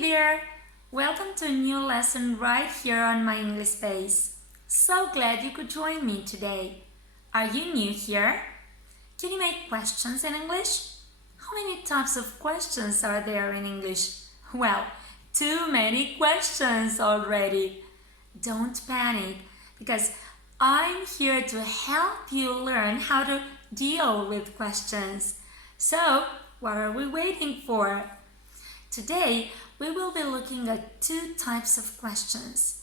there! Welcome to a new lesson right here on my English Space. So glad you could join me today. Are you new here? Can you make questions in English? How many types of questions are there in English? Well, too many questions already. Don't panic because I'm here to help you learn how to deal with questions. So, what are we waiting for? Today, we will be looking at two types of questions,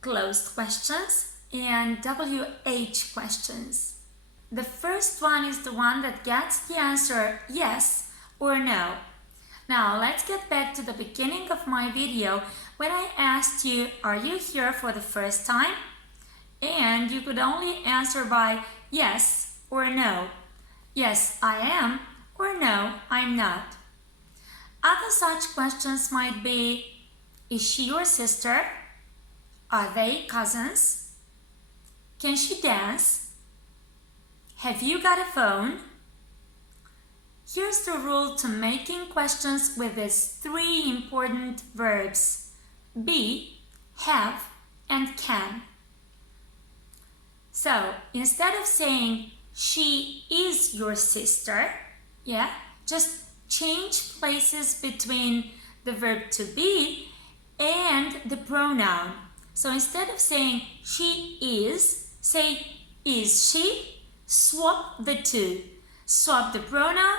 closed questions and WH questions. The first one is the one that gets the answer yes or no. Now, let's get back to the beginning of my video when I asked you, are you here for the first time? And you could only answer by yes or no. Yes, I am, or no, I'm not. Other such questions might be, is she your sister? Are they cousins? Can she dance? Have you got a phone? Here's the rule to making questions with these three important verbs, be, have, and can. So, instead of saying, she is your sister, just change places between the verb to be and the pronoun. So instead of saying she is, say is she, swap the two. Swap the pronoun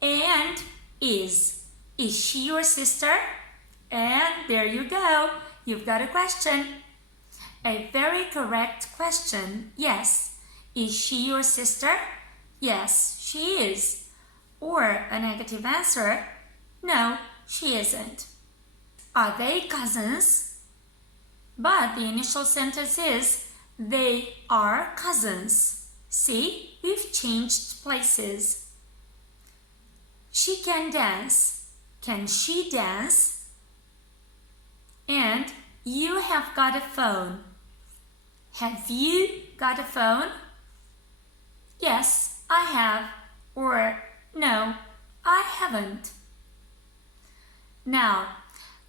and is. Is she your sister? And there you go, you've got a question. A very correct question, yes. Is she your sister? Yes, she is. Or a negative answer, no, she isn't. Are they cousins? But the initial sentence is, they are cousins. See, we've changed places. She can dance. Can she dance? And you have got a phone. Have you got a phone? Yes, I have. Or no, I haven't. Now,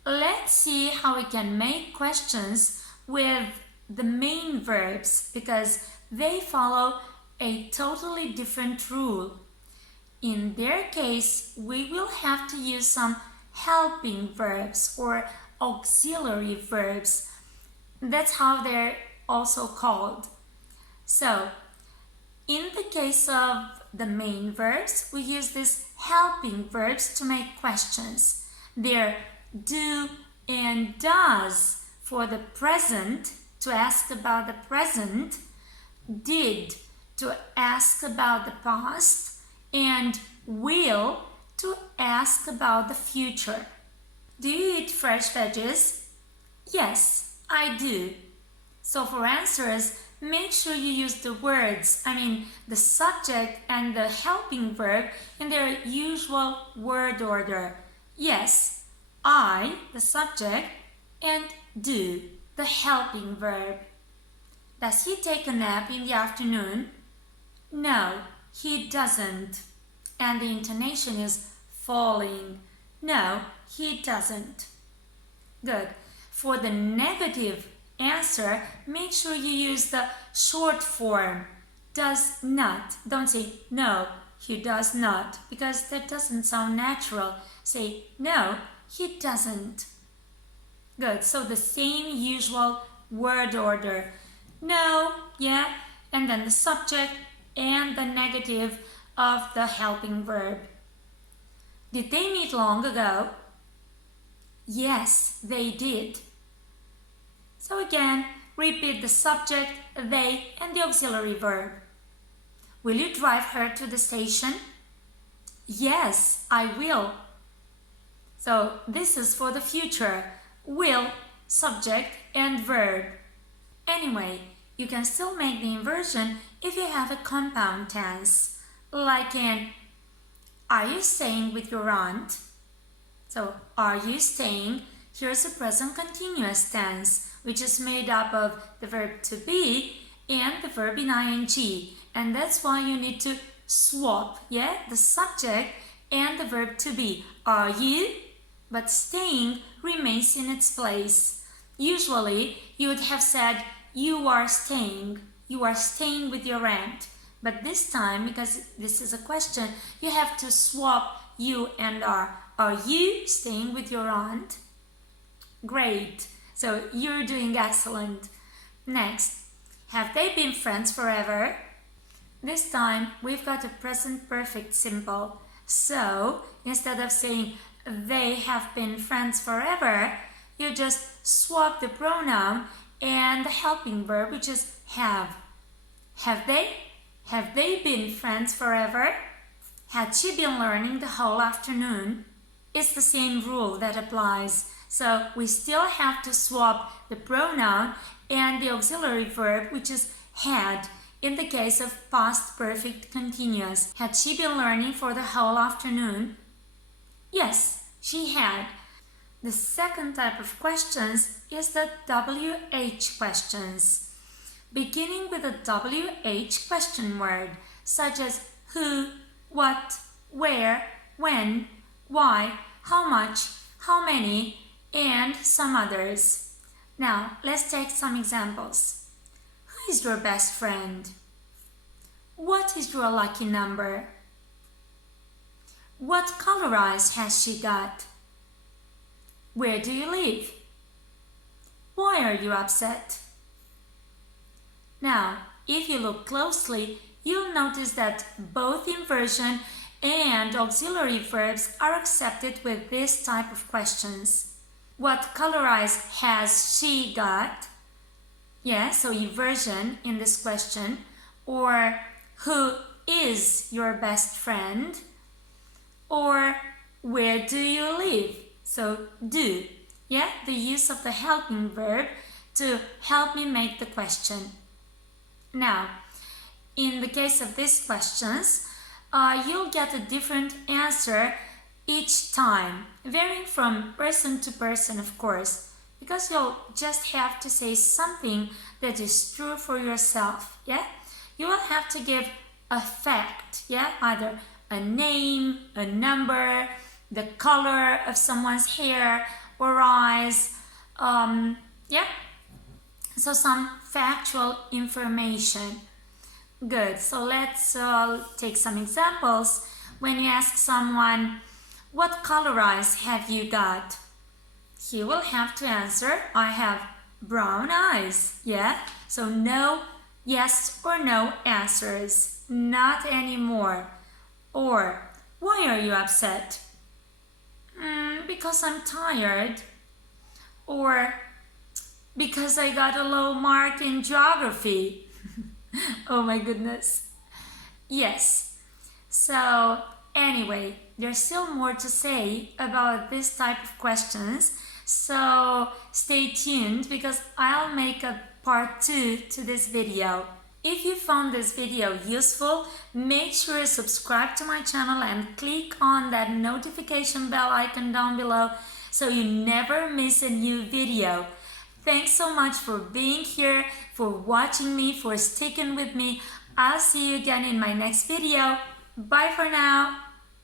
let's see how we can make questions with the main verbs because they follow a totally different rule. In their case, we will have to use some helping verbs or auxiliary verbs. That's how they're also called. So, in the case of the main verbs, we use these helping verbs to make questions. They're do and does for the present, to ask about the present, did to ask about the past, and will to ask about the future. Do you eat fresh veggies? Yes, I do. So for answers, make sure you use the words, the subject and the helping verb in their usual word order. Yes, I, the subject, and do, the helping verb. Does he take a nap in the afternoon? No, he doesn't. And the intonation is falling. No, he doesn't. Good. For the negative answer, make sure you use the short form, does not. Don't say, no, he does not, because that doesn't sound natural. Say, no, he doesn't. Good, so the same usual word order. No, and then the subject and the negative of the helping verb. Did they meet long ago? Yes, they did. So again, repeat the subject, they, and the auxiliary verb. Will you drive her to the station? Yes, I will. So this is for the future. Will, subject, and verb. Anyway, you can still make the inversion if you have a compound tense, like in, are you staying with your aunt? So, are you staying? Here's a present continuous tense, which is made up of the verb to be and the verb in ing. And that's why you need to swap, the subject and the verb to be. Are you? but staying remains in its place. Usually, you would have said, you are staying with your aunt. But this time, because this is a question, you have to swap you and are. Are you staying with your aunt? Great. So you're doing excellent. Next, have they been friends forever? This time, we've got a present perfect simple. So, instead of saying they have been friends forever, you just swap the pronoun and the helping verb, which is have. Have they? Have they been friends forever? Had she been learning the whole afternoon? It's the same rule that applies. So we still have to swap the pronoun and the auxiliary verb, which is had, in the case of past perfect continuous. Had she been learning for the whole afternoon? Yes, she had. The second type of questions is the WH questions, beginning with a WH question word, such as who, what, where, when, why, how much, how many, and some others. Now, let's take some examples. Who is your best friend? What is your lucky number? What color eyes has she got? Where do you live? Why are you upset? Now, if you look closely, you'll notice that both inversion and auxiliary verbs are accepted with this type of questions. What color eyes has she got? Yeah, so inversion in this question. Or who is your best friend? Or where do you live? So do. Yeah, the use of the helping verb to help me make the question. Now, in the case of these questions, you'll get a different answer each time, varying from person to person, of course, because you'll just have to say something that is true for yourself, yeah? You will have to give a fact, yeah? Either a name, a number, the color of someone's hair or eyes, yeah? So some factual information. Good, so let's take some examples. When you ask someone, what color eyes have you got? He will have to answer, I have brown eyes, yeah? So no yes or no answers, not anymore. Or, why are you upset? Because I'm tired. Or, because I got a low mark in geography. Oh my goodness. Yes. So anyway, there's still more to say about this type of questions. So stay tuned because I'll make a part 2 to this video. If you found this video useful, make sure to subscribe to my channel and click on that notification bell icon down below so you never miss a new video. Thanks so much for being here, for watching me, for sticking with me. I'll see you again in my next video. Bye for now.